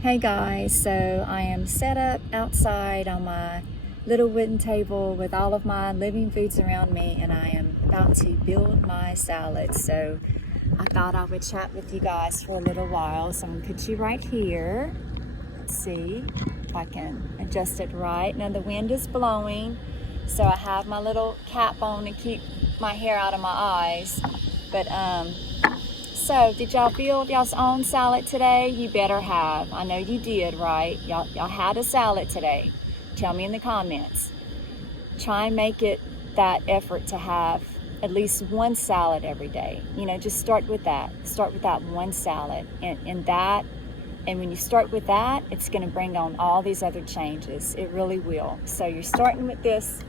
Hey guys, so I am set up outside on my little wooden table with all of my living foods around me, and I am about to build my salad. So I thought I would chat with you guys for a little while. So I'm gonna put you right here. Let's see if I can adjust it right. Now the wind is blowing, so I have my little cap on to keep my hair out of my eyes. So did y'all build y'all's own salad today? You better have. I know you did, right? Y'all had a salad today. Tell me in the comments. Try and make it that effort to have at least one salad every day. Just start with that. Start with that one salad. And when you start with that, it's going to bring on all these other changes. It really will. So you're starting with this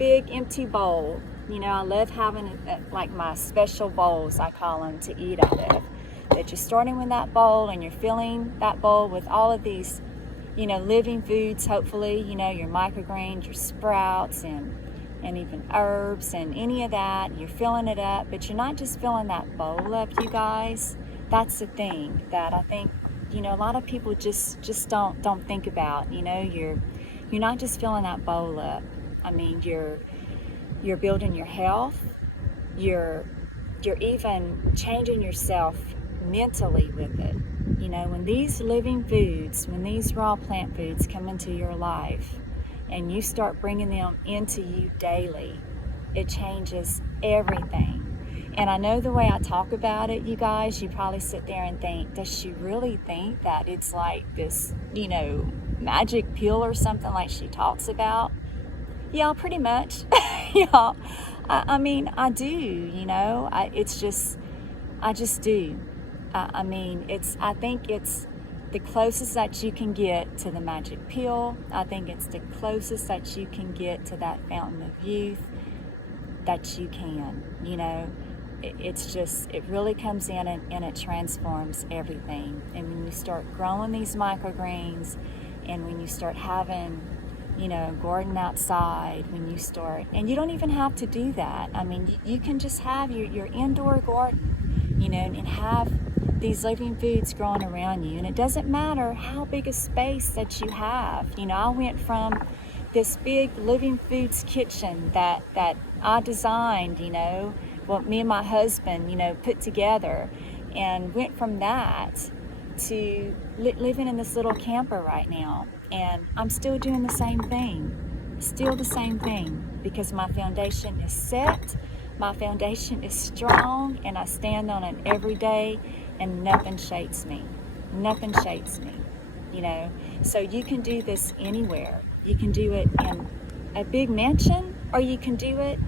big empty bowl. I love having like my special bowls, I call them, to eat out of. But you're starting with that bowl and you're filling that bowl with all of these, living foods, hopefully, your microgreens, your sprouts, and even herbs and any of that. You're filling it up, but you're not just filling that bowl up, you guys. That's the thing that I think, a lot of people just don't think about. You're not just filling that bowl up. I mean, you're building your health. You're even changing yourself mentally with it. When these living foods, when these raw plant foods come into your life and you start bringing them into you daily, it changes everything. And I know the way I talk about it, you guys, you probably sit there and think, does she really think that it's like this, magic pill or something like she talks about? Yeah, pretty much. Yeah, I mean, I do, I just do. I think it's the closest that you can get to the magic pill. I think it's the closest that you can get to that fountain of youth that you can, it really comes in and it transforms everything. And when you start growing these microgreens, and when you start having garden outside, and you don't even have to do that. I mean, you can just have your indoor garden, and have these living foods growing around you. And it doesn't matter how big a space that you have. I went from this big living foods kitchen that I designed, me and my husband, put together, and went from that to living in this little camper right now. And I'm still doing the same thing, because my foundation is set, my foundation is strong, and I stand on it every day, and nothing shakes me. So you can do this anywhere. You can do it in a big mansion, or you can do it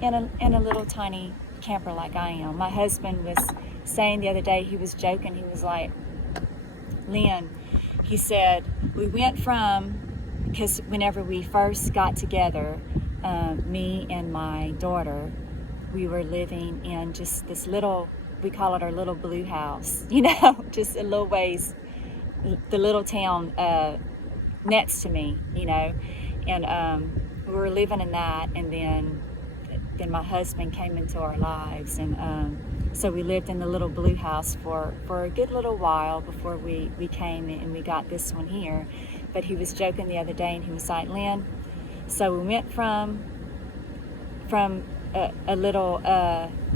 in a little tiny camper like I am. My husband was saying the other day, he was joking, he was like, Lynn, he said, we went from, because whenever we first got together, me and my daughter, we were living in just this little, we call it our little blue house, just a little ways, the little town next to me, and we were living in that, and then my husband came into our lives, and so we lived in the little blue house for a good little while before we came and we got this one here. But he was joking the other day, and he was like, Lynn, so we went from a little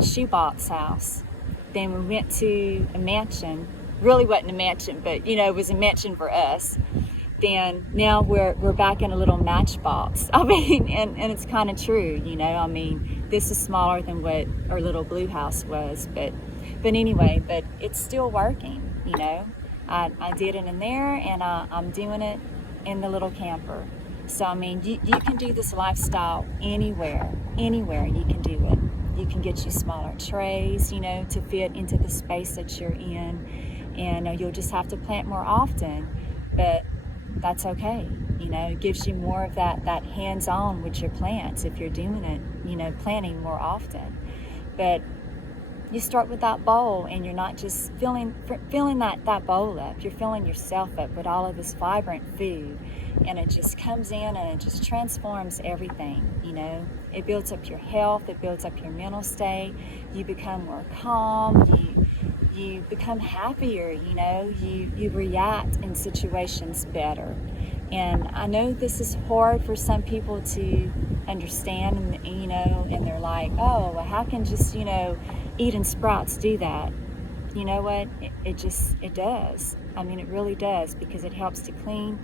shoebox house, then we went to a mansion. Really wasn't a mansion, but it was a mansion for us. Then now we're back in a little matchbox. I mean, and it's kind of true, I mean, this is smaller than what our little blue house was, but anyway, but it's still working. I did it in there, and I'm doing it in the little camper. So I mean, you can do this lifestyle anywhere you can do it. You can get you smaller trays, to fit into the space that you're in, and you'll just have to plant more often, but that's okay. It gives you more of that hands-on with your plants if you're doing it, planting more often. But you start with that bowl, and you're not just filling that bowl up, you're filling yourself up with all of this vibrant food, and it just comes in and it just transforms everything. It builds up your health, it builds up your mental state, you become more calm, you become happier, you react in situations better. And I know this is hard for some people to understand, and they're like, oh, well, how can just, eating sprouts do that? You know what? It does. I mean, it really does, because it helps to clean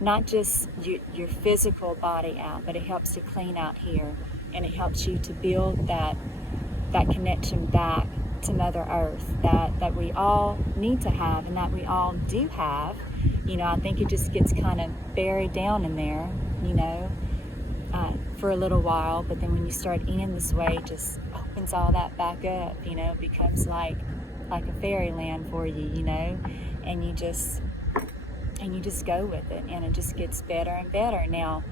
not just your physical body out, but it helps to clean out here, and it helps you to build that connection back to Mother Earth that we all need to have, and that we all do have. I think it just gets kind of buried down in there, for a little while, but then when you start eating this way, it just opens all that back up, it becomes like a fairyland for you, and you just go with it, and it just gets better and better. Now,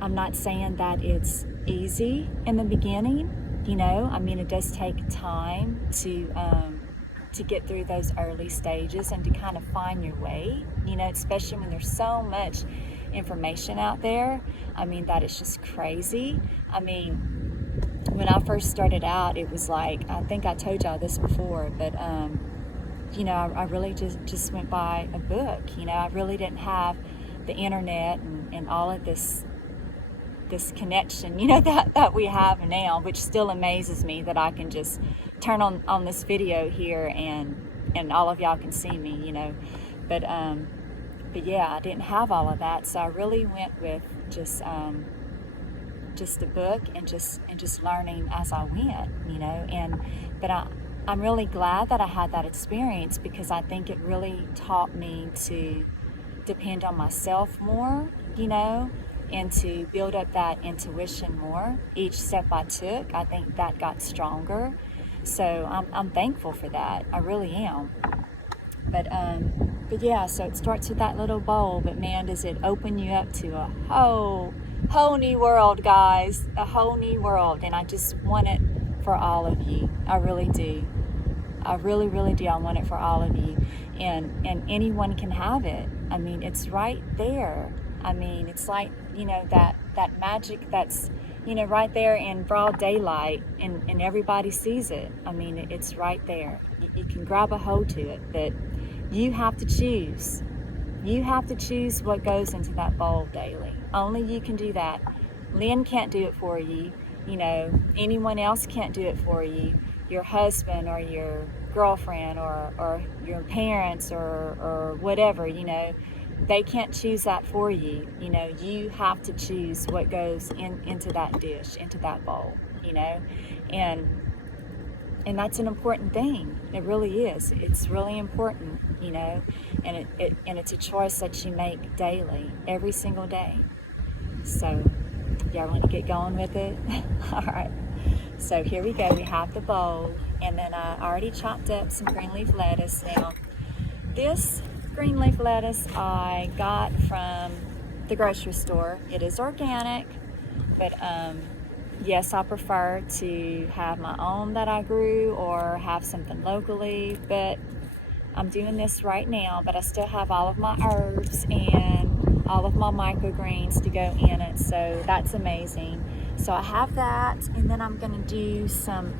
I'm not saying that it's easy in the beginning, I mean, it does take time to get through those early stages and to kind of find your way, especially when there's so much information out there. I mean, that is just crazy. I mean, when I first started out, it was like, I think I told y'all this before, but I really just went by a book. I really didn't have the internet and all of this connection, that we have now, which still amazes me that I can just turn on this video here and all of y'all can see me, but yeah, I didn't have all of that, so I really went with just a book and just learning as I went, but I'm really glad that I had that experience, because I think it really taught me to depend on myself more, and to build up that intuition more. Each step I took, I think that got stronger. So I'm thankful for that. I really am. But yeah, so it starts with that little bowl, but man, does it open you up to a whole new world, guys. A whole new world. And I just want it for all of you. I really do. I really, really do. I want it for all of you. And anyone can have it. I mean, it's right there. I mean, it's like, that magic that's, right there in broad daylight, and everybody sees it. I mean, it's right there. You can grab a hold to it, but you have to choose. You have to choose what goes into that bowl daily. Only you can do that. Lynn can't do it for you. Anyone else can't do it for you. Your husband or your girlfriend or your parents or whatever, they can't choose that for you. You have to choose what goes into that dish, into that bowl, and that's an important thing. It really is. It's really important, and it's a choice that you make daily, every single day. So, y'all want to get going with it? All right. So here we go. We have the bowl, and then I already chopped up some green leaf lettuce. Now, this green leaf lettuce I got from the grocery store. It is organic, but yes, I prefer to have my own that I grew or have something locally, but I'm doing this right now, but I still have all of my herbs and all of my microgreens to go in it, so that's amazing. So I have that, and then I'm going to do some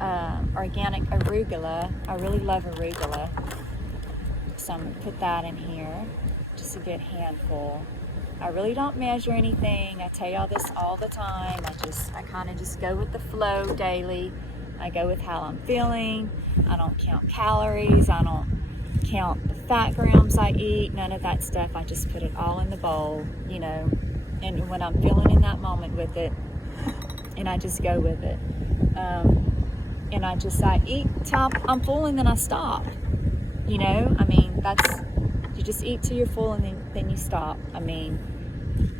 organic arugula. I really love arugula. So I'm going to put that in here, just a good handful. I really don't measure anything. I tell y'all this all the time. I kind of just go with the flow daily. I go with how I'm feeling. I don't count calories. I don't count the fat grams I eat. None of that stuff. I just put it all in the bowl, and when I'm feeling in that moment with it, and I just go with it. And I eat till I'm full, and then I stop. I mean, you just eat till you're full, and then you stop. I mean,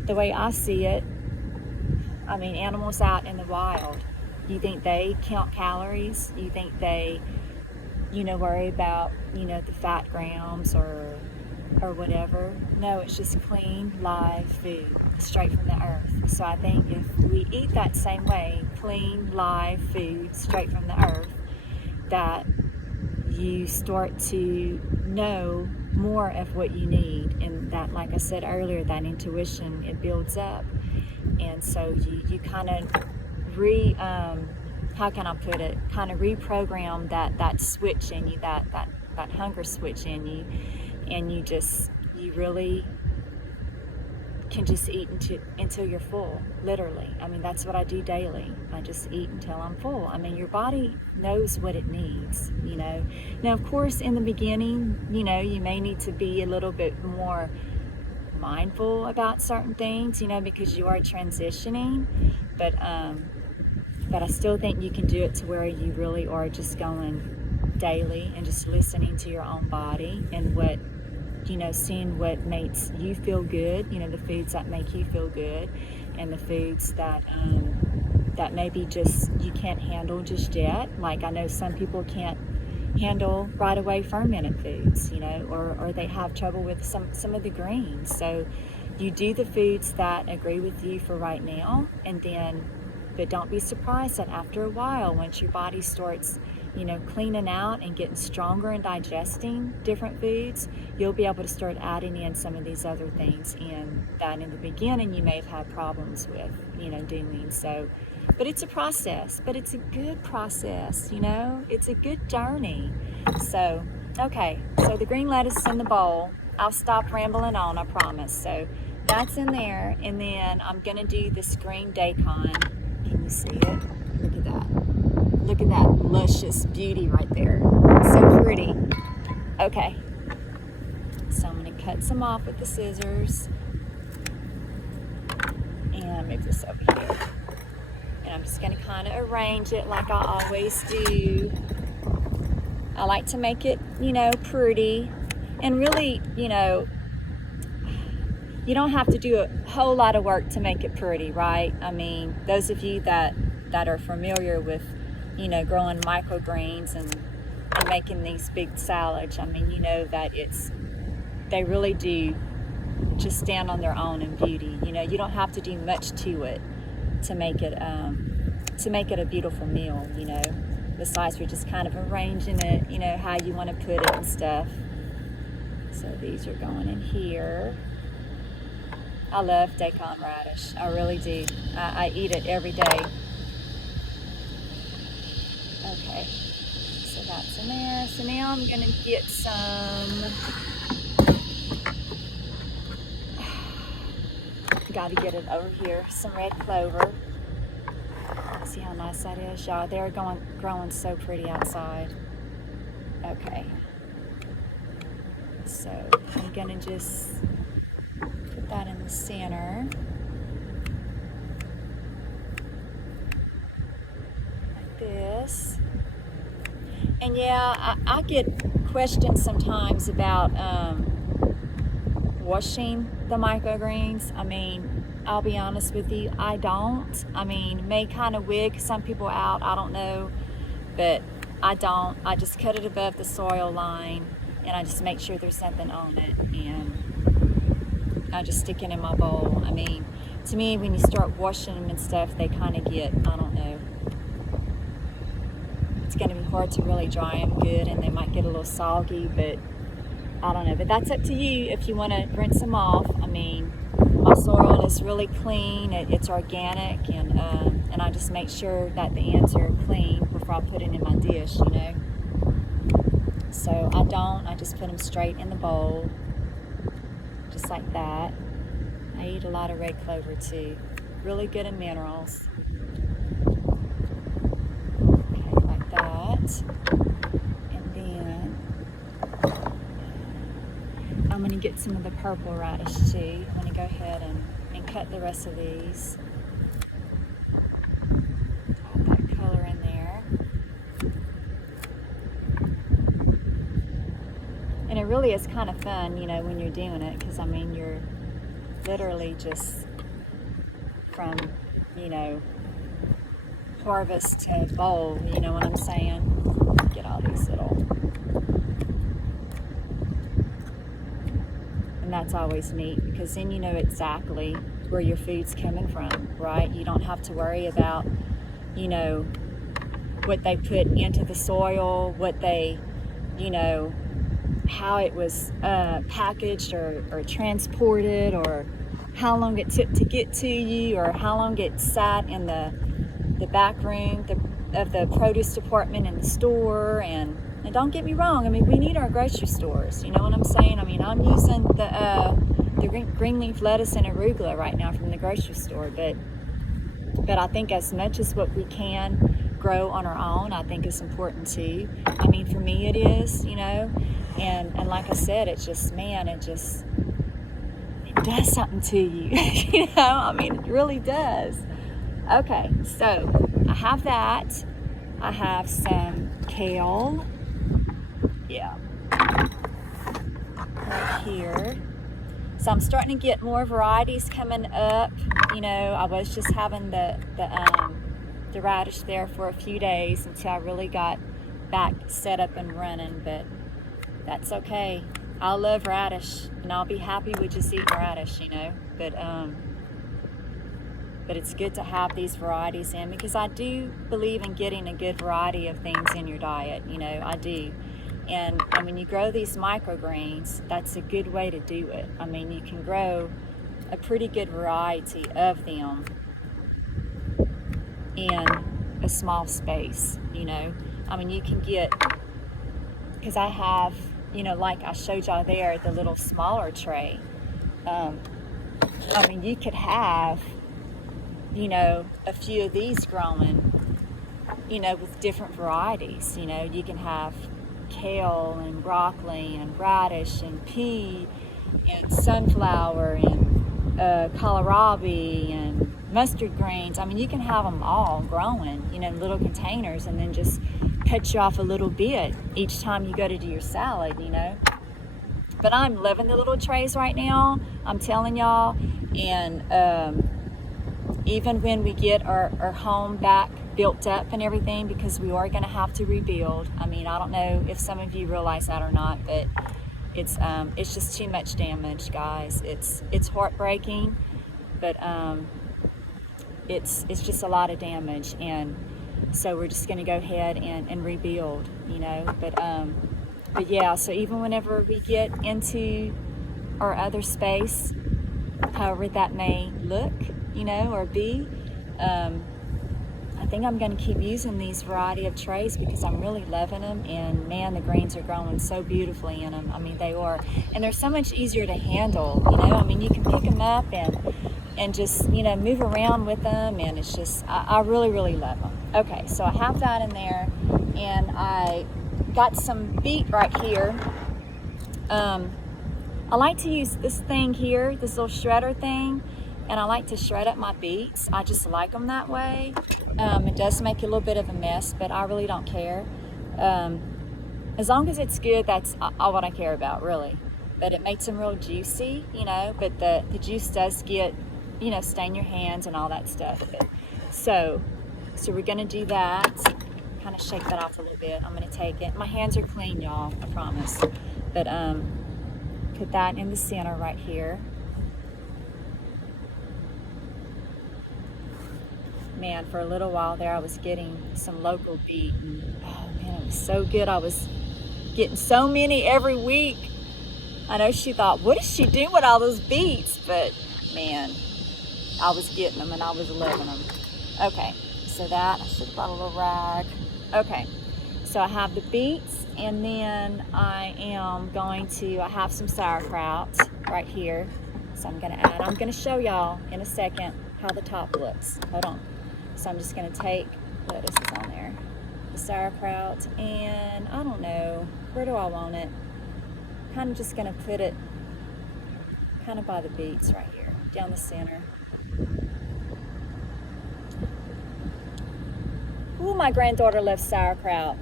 the way I see it, I mean, animals out in the wild, you think they count calories? You think they, worry about, the fat grams or whatever? No, it's just clean, live food, straight from the earth. So I think if we eat that same way, clean, live food, straight from the earth, that you start to know more of what you need, and that, like I said earlier, that intuition, it builds up, and so you kind of how can I put it, kind of reprogram that switch in you, that hunger switch in you, and you really can just eat until you're full, literally. I mean, that's what I do daily. I just eat until I'm full. I mean, your body knows what it needs, you know. Now, of course, in the beginning, you know, you may need to be a little bit more mindful about certain things, you know, because you are transitioning, but I still think you can do it to where you really are just going daily and just listening to your own body and what, you know, seeing what makes you feel good, you know, the foods that make you feel good, and the foods that maybe just you can't handle just yet. Like, I know some people can't handle right away fermented foods, you know, or they have trouble with some of the greens. So you do the foods that agree with you for right now, and then, but don't be surprised that after a while, once your body starts, you know, cleaning out and getting stronger and digesting different foods, you'll be able to start adding in some of these other things in that in the beginning you may have had problems with, you know, doing. So, but it's a process, but it's a good process, you know, it's a good journey. So, okay, so the green lettuce is in the bowl. I'll stop rambling on, I promise. So that's in there, and then I'm gonna do this green daikon. Can you see it? Look at that. Look at that luscious beauty right there. So pretty. Okay. So I'm going to cut some off with the scissors. And move this over here. And I'm just going to kind of arrange it like I always do. I like to make it, you know, pretty. And really, you know, you don't have to do a whole lot of work to make it pretty, right? I mean, those of you that are familiar with, you know, growing microgreens and making these big salads, I mean, you know that they really do just stand on their own in beauty. You know, you don't have to do much to it to make it a beautiful meal, you know, besides we're just kind of arranging it, you know, how you want to put it and stuff. So these are going in here. I love daikon radish. I really do. I eat it every day. Okay, so that's in there. So now I'm gonna get some, gotta get it over here, some red clover. See how nice that is, y'all? They're growing so pretty outside. Okay, so I'm gonna just put that in the center. Like this. And yeah, I get questions sometimes about washing the microgreens. I mean, I'll be honest with you, I don't. I mean, may kind of wig some people out, I don't know, but I don't. I just cut it above the soil line, and I just make sure there's nothing on it, and I just stick it in my bowl. I mean, to me, when you start washing them and stuff, they kind of get, I don't know, it's going to be hard to really dry them good, and they might get a little soggy, but I don't know. But that's up to you if you want to rinse them off. I mean, my soil is really clean. It's organic, and I just make sure that the ends are clean before I put it in my dish, you know. So I just put them straight in the bowl, just like that. I eat a lot of red clover too. Really good in minerals. And then I'm going to get some of the purple radish too. I'm going to go ahead and cut the rest of these. Add that color in there. And it really is kind of fun, you know, when you're doing it, because I mean, you're literally just from, you know, harvest to bowl, you know what I'm saying? Get all these little, and that's always neat, because then you know exactly where your food's coming from, right? You don't have to worry about, you know, what they put into the soil, what they, you know, how it was packaged or transported, or how long it took to get to you, or how long it sat in the back room, the produce department in the store, and don't get me wrong, I mean, we need our grocery stores, you know what I'm saying? I mean, I'm using the green leaf lettuce and arugula right now from the grocery store, but I think as much as what we can grow on our own, I think is important too. I mean, for me it is, you know, and like I said, it's just, man, it does something to you, you know, I mean, it really does. Okay, so I have that. I have some kale, yeah, right here. So I'm starting to get more varieties coming up. You know, I was just having the radish there for a few days until I really got back set up and running, but that's okay. I love radish, and I'll be happy with just eating radish, you know, but it's good to have these varieties in, because I do believe in getting a good variety of things in your diet, you know, I do. And I mean, you grow these microgreens, that's a good way to do it. I mean, you can grow a pretty good variety of them in a small space, you know. I mean, you can get, because I have, you know, like I showed y'all there, the little smaller tray. I mean, you could have, you know, a few of these growing, you know, with different varieties. You know, you can have kale and broccoli and radish and pea and sunflower and kohlrabi and mustard greens. I mean, you can have them all growing, you know, in little containers, and then just cut you off a little bit each time you go to do your salad, you know. But I'm loving the little trays right now, I'm telling y'all. And even when we get our home back built up and everything, because we are going to have to rebuild. I mean, I don't know if some of you realize that or not, but it's just too much damage, guys. It's heartbreaking, but it's just a lot of damage, and so we're just going to go ahead and rebuild, you know. But yeah, so even whenever we get into our other space, however that may look, you know, or be, I think I'm going to keep using these variety of trays because I'm really loving them, and man, the greens are growing so beautifully in them. I mean, they are, and they're so much easier to handle, you know. I mean, you can pick them up and just, you know, move around with them, and it's just, I really, really love them. Okay, so I have that in there, and I got some beet right here. I like to use this thing here, this little shredder thing, and I like to shred up my beets. I just like them that way. It does make a little bit of a mess, but I really don't care. As long as it's good, that's all what I care about, really. But it makes them real juicy, you know, but the juice does get, you know, stain your hands and all that stuff. But, so we're gonna do that. Kind of shake that off a little bit. I'm gonna take it. My hands are clean, y'all, I promise. But put that in the center right here. Man, for a little while there, I was getting some local beet, and oh man, it was so good. I was getting so many every week. I know she thought, what is she doing with all those beets? But man, I was getting them and I was loving them. Okay, so that, I should have brought a little rag. Okay, so I have the beets, and then I have some sauerkraut right here. So I'm gonna show y'all in a second how the top looks. Hold on. So I'm just gonna take, lettuce is on there, the sauerkraut, and I don't know, where do I want it? Kind of just gonna put it kind of by the beets right here, down the center. Ooh, my granddaughter loves sauerkraut.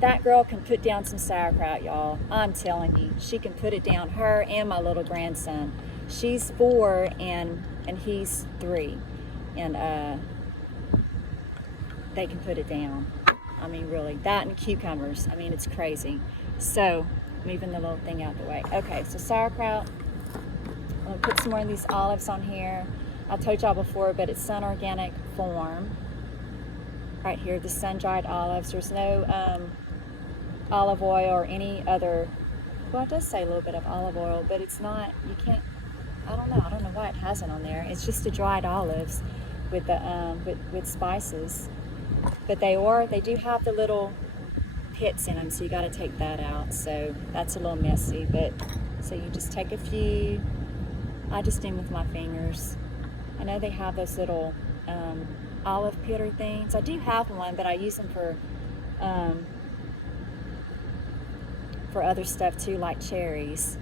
That girl can put down some sauerkraut, y'all. I'm telling you, she can put it down, her and my little grandson. She's 4 and he's 3. And they can put it down. I mean, really, that and cucumbers. I mean, it's crazy. So, moving the little thing out the way. Okay, so sauerkraut. I'm gonna put some more of these olives on here. I told y'all before, but it's sun organic form. Right here, the sun-dried olives. There's no olive oil or any other, well, it does say a little bit of olive oil, but it's not, you can't, I don't know why it has it on there. It's just the dried olives with the with spices. But they do have the little pits in them, so you got to take that out. So that's a little messy, but so you just take a few. I just do with my fingers. I know they have those little olive pitter things. I do have one, but I use them for other stuff too, like cherries.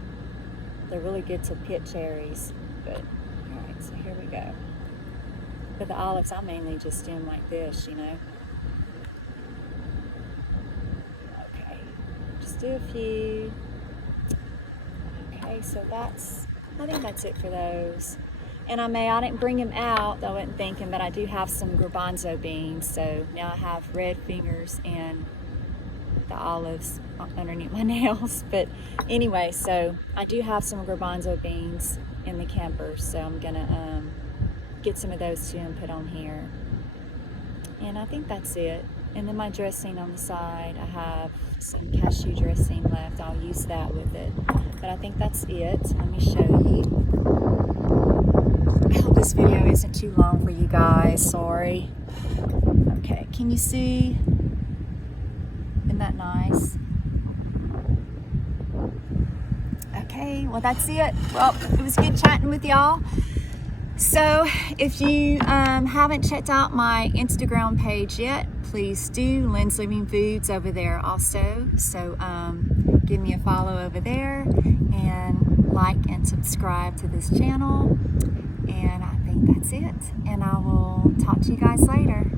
They're really good to pit cherries. But all right, so here we go. But the olives, I mainly just do them like this, you know. Okay, just do a few. Okay, so I think that's it for those. And I didn't bring them out, I wasn't thinking, but I do have some garbanzo beans. So now I have red fingers and the olives underneath my nails. But anyway, so I do have some garbanzo beans in the camper, so I'm gonna get some of those too and put on here. And I think that's it. And then my dressing on the side, I have some cashew dressing left. I'll use that with it. But I think that's it. Let me show you. I hope this video isn't too long for you guys. Sorry. Okay, can you see? Isn't that nice? Okay, well that's it. Well, it was good chatting with y'all. So if you haven't checked out my Instagram page yet, please do. Lynn's Living Foods over there also. So give me a follow over there and like and subscribe to this channel. And I think that's it. And I will talk to you guys later.